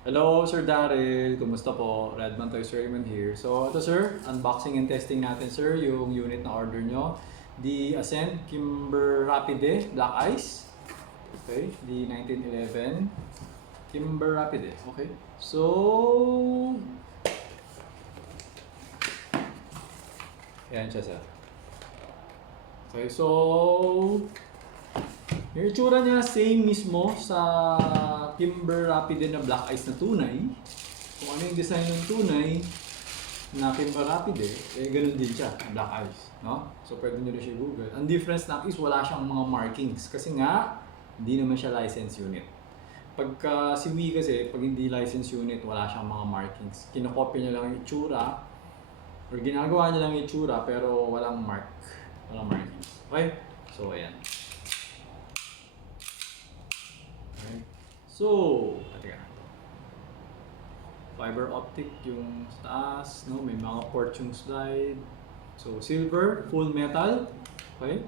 Hello, Sir Daryl. Kumusta po? Redman Toys Raymond here. So, ito sir, unboxing and testing natin sir, yung unit na order nyo. The Ascent Kimber Rapide Black Ice. Okay, the 1911 Kimber Rapide. Okay. So, ayan siya sir. Okay, so yung itsura niya same mismo sa Kimber Rapide na Black Ice na tunay. Kung ano yung design ng tunay na Kimber Rapide, eh ganun din siya, Black Ice, no? So pwede nyo rin siya Google. Ang difference lang is wala siyang mga markings kasi nga hindi naman siya license unit. Pagka si Wii kasi, pag hindi license unit, wala siyang mga markings. Kinokopya niya lang yung itsura or ginagawa niya lang yung itsura pero walang markings. Okay? So ayan. Okay. So, teka. Fiber optic yung sa taas, no? May mga port yung slide. So, silver, full metal. Okay.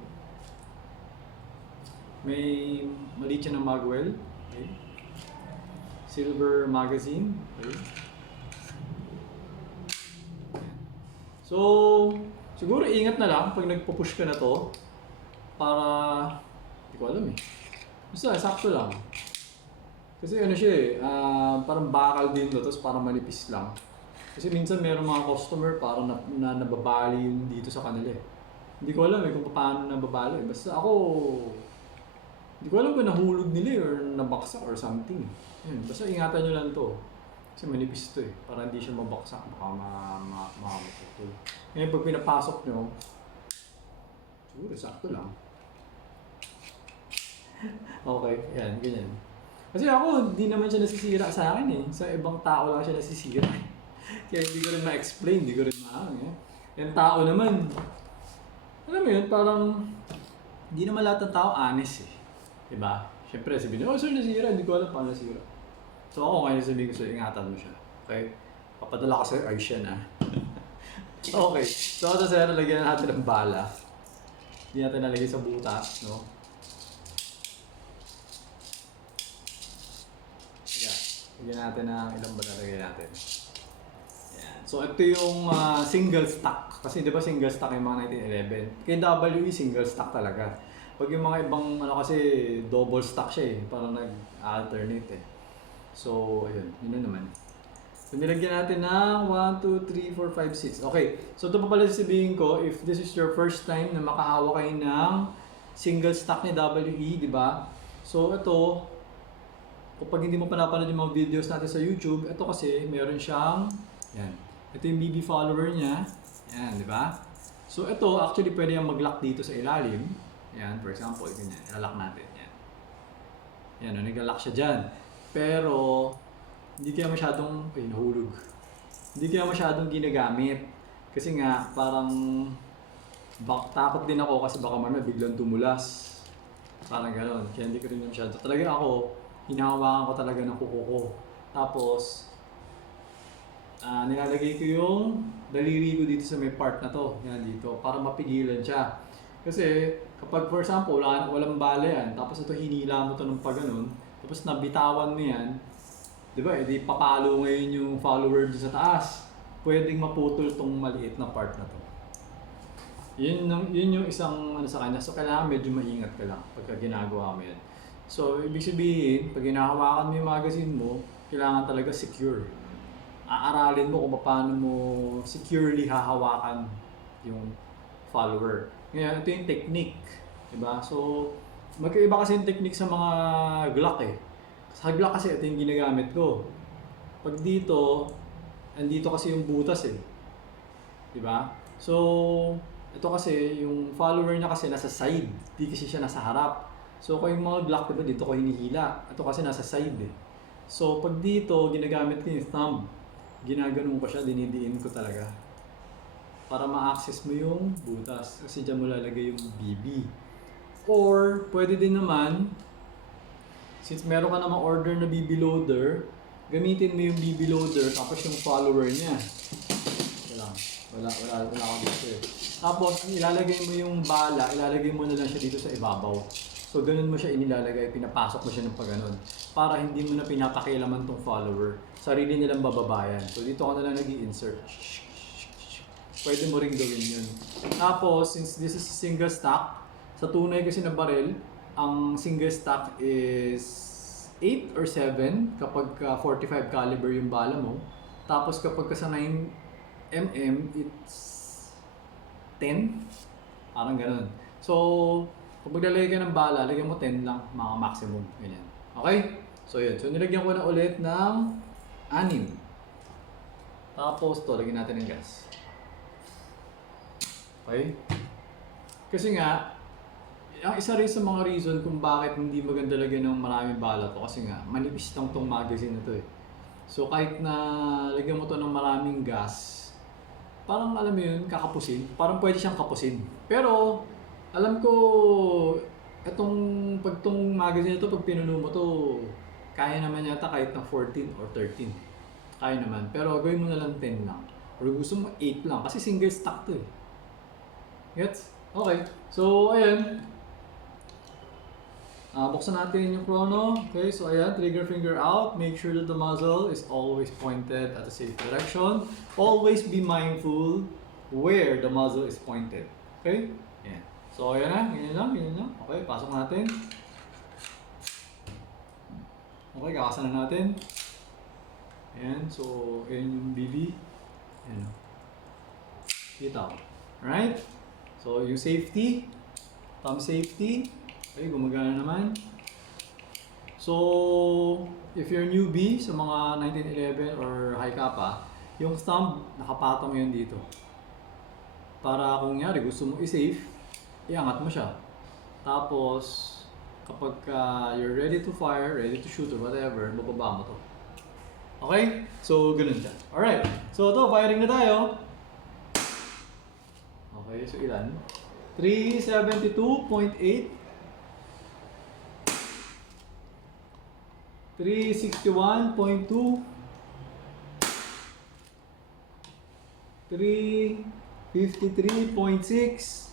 May maliit siya ng magwell. Okay. Silver magazine. Okay. So, siguro ingat na lang pag nagpo-push ka na to para, hindi ko alam eh. Basta, sakto lang. Kasi ano siya eh, parang bakal din to, tapos parang manipis lang. Kasi minsan meron mga customer parang nababali yun dito sa kanila eh. Hindi ko alam eh kung paano nababali. Basta ako, hindi ko alam kung nahulog nila eh, or nabaksak or something. Yun, basta ingatan nyo lang to. Kasi manipis to eh, para hindi siya mabaksak, baka makaputol. Ngayon pag pinapasok nyo, siguro sakto lang. Okay, yan, ganyan. Kasi ako, hindi naman siya nasisira sa akin eh. Sa ibang tao lang siya nasisira. Kaya hindi ko rin ma-explain, hindi ko rin maang eh. Yung tao naman, alam mo yun, parang hindi naman lahat ng tao honest eh. Diba? Siyempre sabihin niya, oh sir, nasira, hindi ko alam paano nasira. So ako ngayon sabihin ko sa'yo, ingatan mo siya. Okay? Papadala ka sa'yo, ayos yan ah. Okay, so ito sir, lagyan natin ng bala. Hindi natin nalagay sa butas, no? Lagyan natin ng ilang ba nalagay natin. Yan. So ito yung single stack. Kasi di ba single stack yung mga 1911? Kay WE single stack talaga. Pag yung mga ibang ano kasi double stack siya eh. Parang nag-alternate eh. So ayun, yun na naman. So nilagyan natin ng 1, 2, 3, 4, 5, 6. Okay. So ito pa pala sasabihin ko, if this is your first time na makahawak kayo ng single stack ni WE, di ba? So ito, kapag hindi mo panapanood yung mga videos natin sa YouTube, ito kasi meron siyang, yan. Ito yung BB follower niya. Yan, di ba? So ito, actually pwede yung mag-lock dito sa ilalim. Yan, for example, ganyan. Ilalock natin. Yan. Yan, nag-lock siya dyan. Pero, hindi kaya masyadong, nahulog. Hindi kaya masyadong ginagamit. Kasi nga, parang, takot din ako kasi baka mamaya biglang tumulas. Parang gano'n. Kaya hindi ko rin masyado. Talaga ako, hinahawakan ko talaga ng kuko ko. Tapos, nilalagay ko yung daliri ko dito sa may part na to. Yan dito. Para mapigilan siya. Kasi, kapag for example, walang bala yan, tapos ito hinila mo to ng pagganon, tapos nabitawan mo yan, di ba, edi papalo ngayon yung follower dito sa taas. Pwedeng maputol tong maliit na part na to. Yun yung isang ano sa kanya. So, kailangan medyo maingat ka lang pagka ginagawa mo yan. So, ibig sabihin, pag hinahawakan mo yung magazine mo, kailangan talaga secure. Aaralin mo kung paano mo securely hahawakan yung follower. Ngayon, ito yung technique. Diba? So, magkaiba kasi yung technique sa mga Glock eh. Sa Glock kasi ito yung ginagamit ko. Pag dito, andito kasi yung butas eh. Diba? So, ito kasi, yung follower niya kasi nasa side. Di kasi siya nasa harap. So, kung yung mga Glock, diba, dito ko hinihila. Ito kasi nasa side eh. So, pag dito, ginagamit ko yung thumb. Ginaganon ko siya, dinidiin ko talaga. Para ma-access mo yung butas. Kasi dyan mo lalagay yung BB. Or, pwede din naman, since meron ka namang order na BB loader, gamitin mo yung BB loader, tapos yung follower niya. Wala ako dito eh. Tapos, ilalagay mo yung bala, ilalagay mo na lang siya dito sa ibabaw. So ganun mo siya inilalagay, pinapasok mo siya ng pagganon. Para hindi mo na pinapakialaman tong follower. Sarili nilang bababayan. So dito ka na lang nag-i-insert. Pwede mo ring gawin yun. Tapos, since this is single stack, sa tunay kasi na barrel, ang single stack is 8 or 7 kapag 45 caliber yung bala mo. Tapos kapag sa 9mm, it's 10. Parang ganun. So, kung maglalagay ka ng bala, lagyan mo 10 lang, mga maximum. Ganyan. Okay? So, yun. So, nilagyan ko na ulit ng 6. Tapos, to, lagyan natin ng gas. Okay? Kasi nga, ang isa rin sa mga reason kung bakit hindi maganda lagyan ng maraming bala to, kasi nga, manipis lang tong magazine na to eh. So, kahit na lagyan mo to ng maraming gas, parang alam mo yun, kakapusin. Parang pwede siyang kapusin. Pero, alam ko, pag tong magazine na to, pag pinuno mo to, kaya naman yata kahit na 14 or 13. Kaya naman. Pero gawin mo na lang 10 lang. Or gusto mo 8 lang. Kasi single stack to eh. Gets? Okay. So, ayan. Buksan natin yung chrono. Okay, so ayan, trigger finger out. Make sure that the muzzle is always pointed at the safe direction. Always be mindful where the muzzle is pointed. Okay? Ayan. So, ayan na. Ganyan lang. Okay, pasok natin. Okay, kakasan na natin. Ayan, so, ayan yung BB. Ayan. Kita ko. Alright? So, yung safety. Thumb safety. Okay, gumagana naman. So, if you're newbie sa mga 1911 or high kappa, yung thumb, nakapatong yun dito. Para kung nyari, gusto mo i-safe, iangat mo siya. Tapos, kapag you're ready to fire, ready to shoot or whatever, bababa mo to. Okay? So, ganun siya. Alright. So, ito, firing na tayo. Okay, so ilan? 372.8 361.2 353.6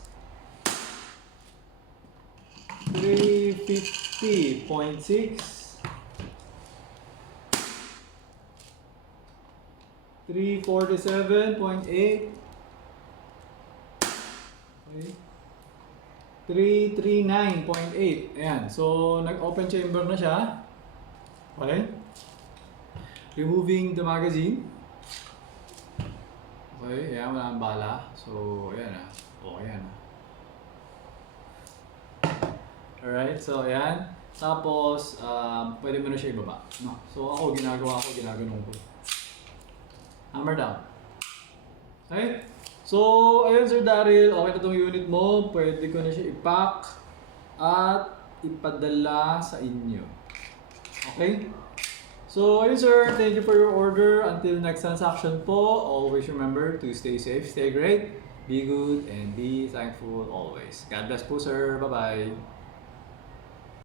350.6 347.8 okay. 339.8. Ayan. So, nag-open chamber na siya. Okay. Removing the magazine. Okay. Ayan. Wala nang bala. So, ayan na. Okay, ayan na. Alright. So, ayan. Tapos, pwede mo na siya ibaba. No? So, ako, ginagawa ko, ginaganon ko. Hammer down. Okay. So, ayun Sir Daryl, okay na itong unit mo. Pwede ko na siya i-pack at ipadala sa inyo. Okay? So, ayun sir, thank you for your order. Until next transaction po, always remember to stay safe, stay great, be good, and be thankful always. God bless po sir. Bye-bye.